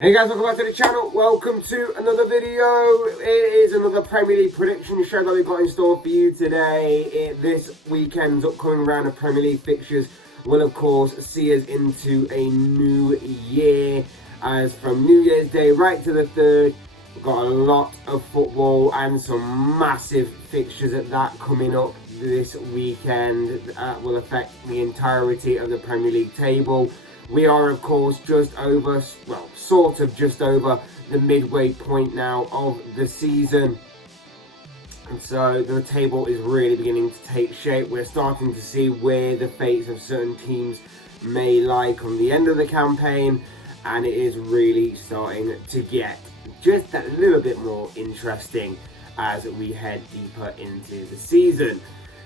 Hey guys, welcome back to the channel. Welcome to another video. It is another Premier League prediction show that we've got in store for you today. This weekend's upcoming round of Premier League fixtures will of course see us into a new year. As from New Year's Day right to the 3rd, we've got a lot of football and some massive fixtures at that coming up this weekend that will affect the entirety of the Premier League table. We are, of course, just over the midway point now of the season. And so the table is really beginning to take shape. We're starting to see where the fates of certain teams may lie come the end of the campaign. And it is really starting to get just a little bit more interesting as we head deeper into the season.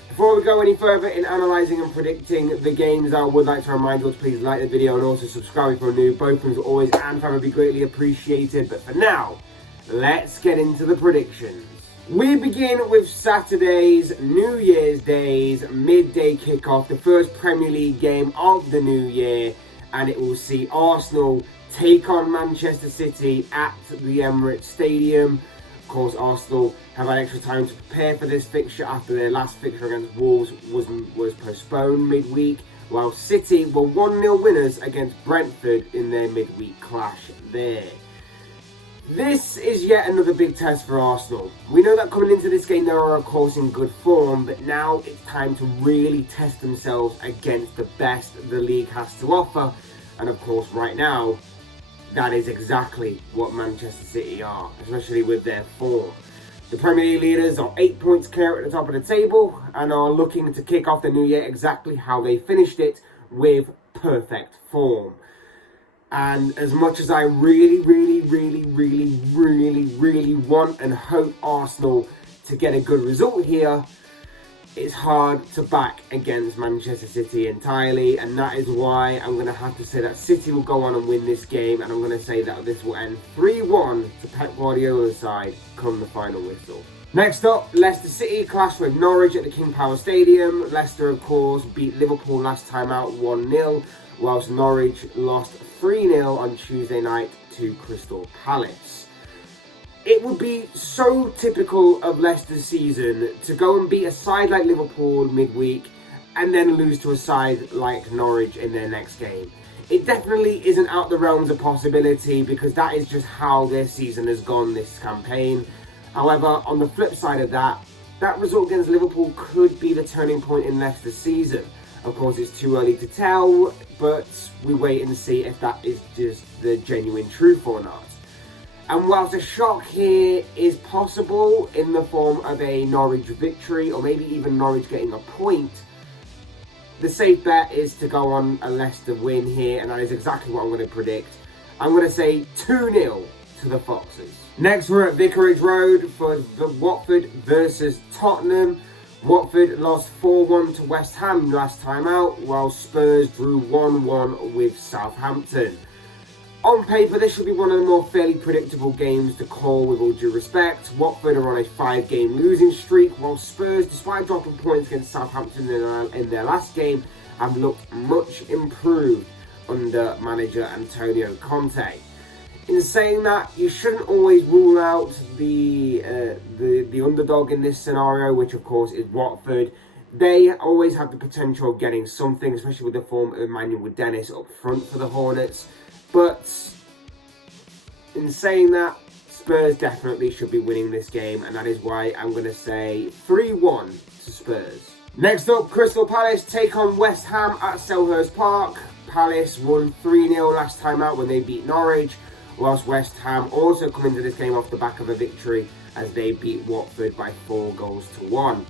Before we go any further in analysing and predicting the games, I would like to remind you to please like the video and also subscribe if you're new. Both things always and forever be greatly appreciated. But for now, let's get into the predictions. We begin with Saturday's New Year's Day's midday kickoff, the first Premier League game of the new year, and it will see Arsenal take on Manchester City at the Emirates Stadium. Of course, Arsenal have had extra time to prepare for this fixture after their last fixture against Wolves was postponed midweek, while City were 1-0 winners against Brentford in their midweek clash there. This is yet another big test for Arsenal. We know that coming into this game they are of course in good form, but now it's time to really test themselves against the best the league has to offer, and of course right now that is exactly what Manchester City are, especially with their form. The Premier League leaders are 8 points clear at the top of the table and are looking to kick off the new year exactly how they finished it, with perfect form. And as much as I really want and hope Arsenal to get a good result here, it's hard to back against Manchester City entirely, and that is why I'm going to have to say that City will go on and win this game, and I'm going to say that this will end 3-1 to Pep Guardiola's side come the final whistle. Next up, Leicester City clash with Norwich at the King Power Stadium. Leicester, of course, beat Liverpool last time out 1-0, whilst Norwich lost 3-0 on Tuesday night to Crystal Palace. It would be so typical of Leicester's season to go and beat a side like Liverpool midweek and then lose to a side like Norwich in their next game. It definitely isn't out the realms of possibility because that is just how their season has gone this campaign. However, on the flip side of that result against Liverpool could be the turning point in Leicester's season. Of course, it's too early to tell, but we wait and see if that is just the genuine truth or not. And whilst a shock here is possible in the form of a Norwich victory or maybe even Norwich getting a point, the safe bet is to go on a Leicester win here, and that is exactly what I'm going to predict. I'm going to say 2-0 to the Foxes. Next, we're at Vicarage Road for the Watford versus Tottenham. Watford lost 4-1 to West Ham last time out, while Spurs drew 1-1 with Southampton. On paper, this should be one of the more fairly predictable games to call with all due respect. Watford are on a 5-game losing streak, while Spurs, despite dropping points against Southampton in their last game, have looked much improved under manager Antonio Conte. In saying that, you shouldn't always rule out the underdog in this scenario, which of course is Watford. They always have the potential of getting something, especially with the form of Emmanuel Dennis up front for the Hornets. But in saying that, Spurs definitely should be winning this game, and that is why I'm going to say 3-1 to Spurs. Next up, Crystal Palace take on West Ham at Selhurst Park. Palace won 3-0 last time out when they beat Norwich, whilst West Ham also come into this game off the back of a victory as they beat Watford by 4-1.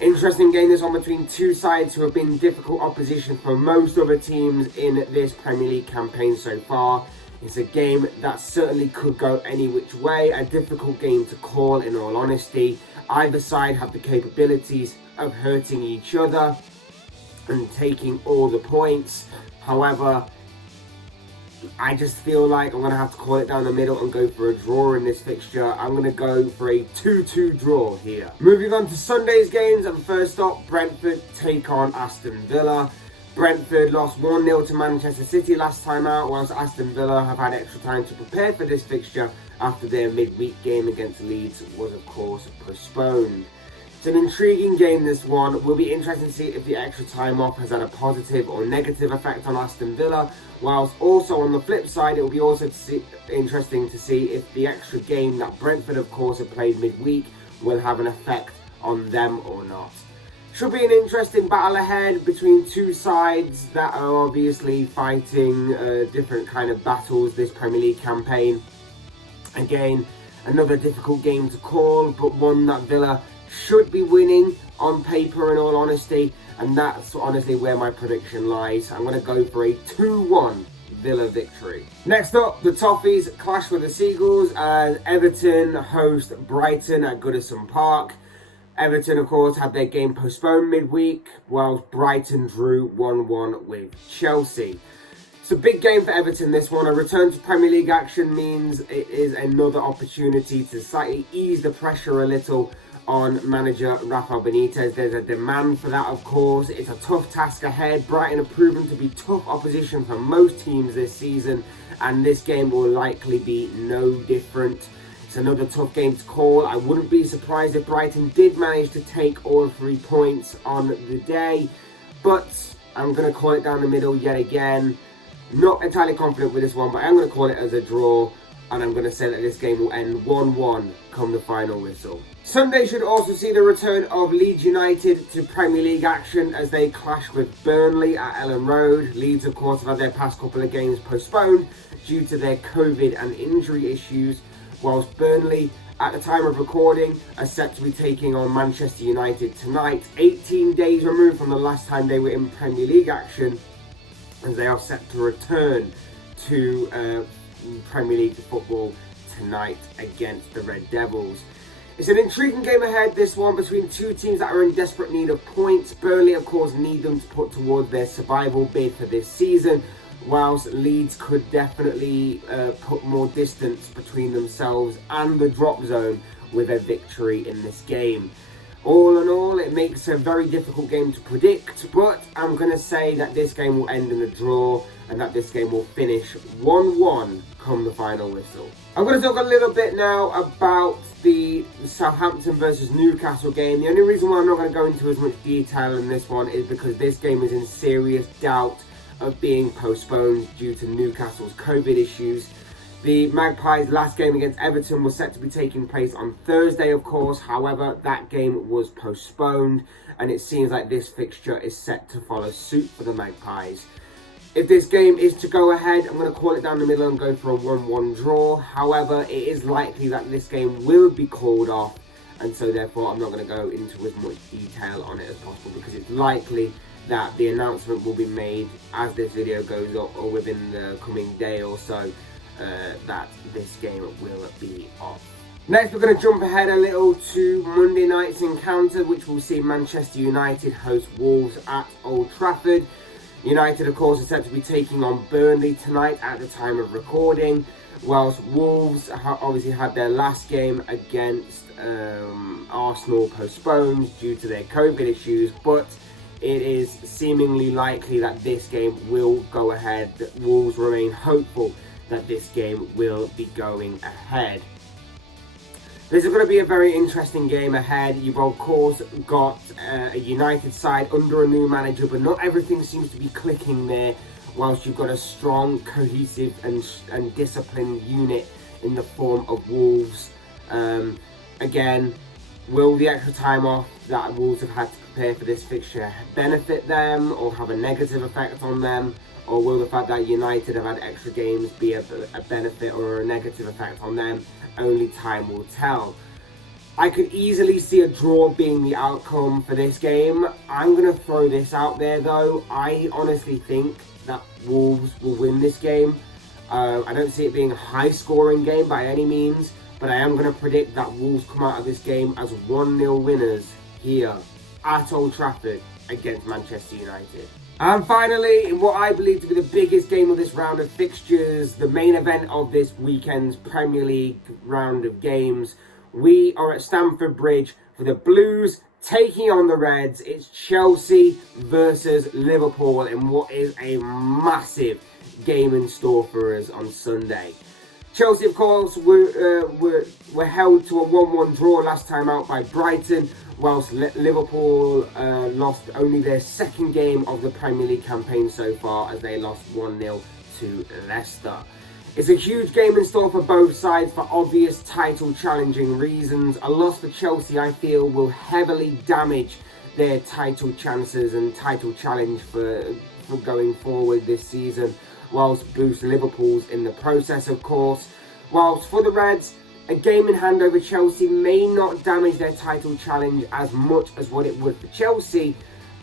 Interesting game this one between two sides who have been difficult opposition for most other teams in this Premier League campaign so far. It's a game that certainly could go any which way, a difficult game to call in all honesty. Either side have the capabilities of hurting each other and taking all the points. However, I just feel like I'm going to have to call it down the middle and go for a draw in this fixture. I'm going to go for a 2-2 draw here. Moving on to Sunday's games, and first up, Brentford take on Aston Villa. Brentford lost 1-0 to Manchester City last time out, whilst Aston Villa have had extra time to prepare for this fixture after their midweek game against Leeds was of course postponed. It's an intriguing game, this one. It will be interesting to see if the extra time off has had a positive or negative effect on Aston Villa, whilst also on the flip side it will be also interesting to see if the extra game that Brentford of course have played midweek will have an effect on them or not. Should be an interesting battle ahead between two sides that are obviously fighting different kind of battles this Premier League campaign. Again, another difficult game to call, but one that Villa should be winning on paper in all honesty, and that's honestly where my prediction lies. I'm going to go for a 2-1 Villa victory. Next up, the Toffees clash with the Seagulls as Everton host Brighton at Goodison Park. Everton, of course, had their game postponed midweek, whilst Brighton drew 1-1 with Chelsea. It's a big game for Everton, this one. A return to Premier League action means it is another opportunity to slightly ease the pressure a little on manager Rafael Benitez. There's a demand for that, of course. It's a tough task ahead. Brighton have proven to be tough opposition for most teams this season, and this game will likely be no different. It's another tough game to call. I wouldn't be surprised if Brighton did manage to take all 3 points on the day, but I'm going to call it down the middle yet again. Not entirely confident with this one, but I'm going to call it as a draw, and I'm going to say that this game will end 1-1 come the final whistle. Sunday should also see the return of Leeds United to Premier League action as they clash with Burnley at Ellen Road. Leeds, of course, have had their past couple of games postponed due to their COVID and injury issues, whilst Burnley, at the time of recording, are set to be taking on Manchester United tonight, 18 days removed from the last time they were in Premier League action, and they are set to return to Premier League football tonight against the Red Devils. It's an intriguing game ahead, this one, between two teams that are in desperate need of points. Burnley, of course, need them to put towards their survival bid for this season, whilst Leeds could definitely put more distance between themselves and the drop zone with a victory in this game. All in all, it makes a very difficult game to predict, but I'm going to say that this game will end in a draw and that this game will finish 1-1 come the final whistle. I'm going to talk a little bit now about the Southampton versus Newcastle game. The only reason why I'm not going to go into as much detail in this one is because this game is in serious doubt of being postponed due to Newcastle's COVID issues. The Magpies' last game against Everton was set to be taking place on Thursday, of course. However, that game was postponed, and it seems like this fixture is set to follow suit for the Magpies. If this game is to go ahead, I'm going to call it down the middle and go for a 1-1 draw. However, it is likely that this game will be called off, and so therefore I'm not going to go into as much detail on it as possible, because it's likely that the announcement will be made as this video goes up or within the coming day or so, that this game will be off. Next, we're going to jump ahead a little to Monday night's encounter, which will see Manchester United host Wolves at Old Trafford. United, of course, are set to be taking on Burnley tonight at the time of recording, whilst Wolves obviously had their last game against Arsenal postponed due to their COVID issues, but it is seemingly likely that this game will go ahead. That Wolves remain hopeful that this game will be going ahead. This is going to be a very interesting game ahead. You've of course got a United side under a new manager, but not everything seems to be clicking there, whilst you've got a strong, cohesive and disciplined unit in the form of Wolves. Again, will the extra time off that Wolves have had to prepare for this fixture benefit them or have a negative effect on them? Or will the fact that United have had extra games be a benefit or a negative effect on them? Only time will tell. I could easily see a draw being the outcome for this game. I'm going to throw this out there though. I honestly think that Wolves will win this game. I don't see it being a high scoring game by any means, but I am going to predict that Wolves come out of this game as 1-0 winners here at Old Trafford against Manchester United. And finally, in what I believe to be the biggest game of this round of fixtures, the main event of this weekend's Premier League round of games, we are at Stamford Bridge for the Blues taking on the Reds. It's Chelsea versus Liverpool in what is a massive game in store for us on Sunday. Chelsea, of course, were held to a 1-1 draw last time out by Brighton, whilst Liverpool lost only their second game of the Premier League campaign so far, as they lost 1-0 to Leicester. It's a huge game in store for both sides for obvious title challenging reasons. A loss for Chelsea, I feel, will heavily damage their title chances and title challenge for going forward this season, whilst boost Liverpool's in the process, of course. Whilst for the Reds, a game in hand over Chelsea may not damage their title challenge as much as what it would for Chelsea,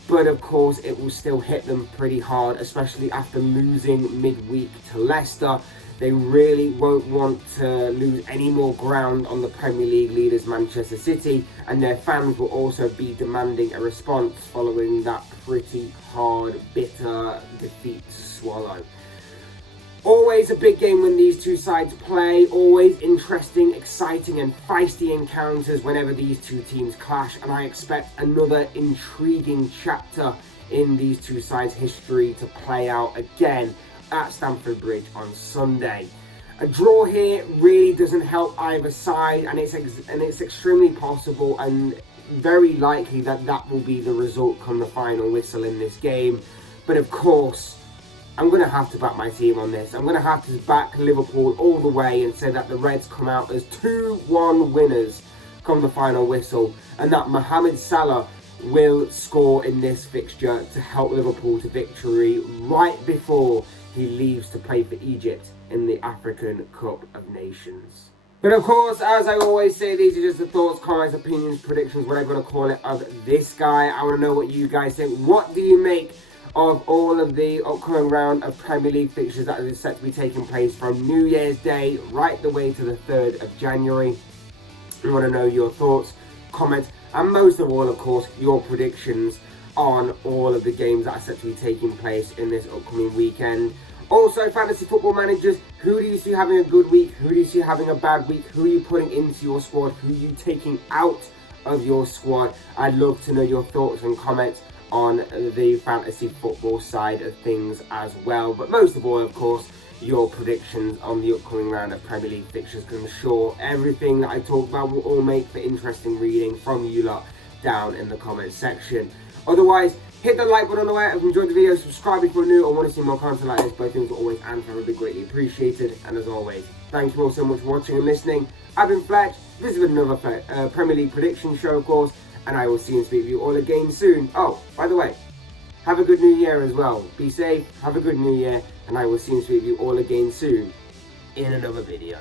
but of course it will still hit them pretty hard, especially after losing midweek to Leicester. They really won't want to lose any more ground on the Premier League leaders Manchester City, and their fans will also be demanding a response following that pretty hard, bitter defeat to swallow. Always a big game when these two sides play, always interesting, exciting and feisty encounters whenever these two teams clash, and I expect another intriguing chapter in these two sides' history to play out again at Stamford Bridge on Sunday. A draw here really doesn't help either side, and it's extremely possible and very likely that that will be the result come the final whistle in this game. But of course, I'm going to have to back my team on this. I'm going to have to back Liverpool all the way and say that the Reds come out as 2-1 winners come the final whistle, and that Mohamed Salah will score in this fixture to help Liverpool to victory right before he leaves to play for Egypt in the African Cup of Nations. But of course, as I always say, these are just the thoughts, comments, opinions, predictions, whatever you want to call it, of this guy. I want to know what you guys think. What do you make of all of the upcoming round of Premier League fixtures that is set to be taking place from New Year's Day right the way to the 3rd of January? We want to know your thoughts, comments, and most of all, of course, your predictions on all of the games that are set to be taking place in this upcoming weekend. Also, fantasy football managers, who do you see having a good week? Who do you see having a bad week? Who are you putting into your squad? Who are you taking out of your squad? I'd love to know your thoughts and comments on the fantasy football side of things as well. But most of all, of course, your predictions on the upcoming round of Premier League fixtures, because I'm sure everything that I talk about will all make for interesting reading from you lot down in the comments section. Otherwise, hit the like button on the way. If you enjoyed the video, subscribe if you're new or want to see more content like this. Both things are always and forever be greatly appreciated. And as always, thank you all so much for watching and listening. I've been Fletch. This has been another Premier League prediction show, of course, and I will see and speak with you all again soon. Oh, by the way, have a good new year as well. Be safe, have a good new year, and I will see and speak with you all again soon in another video.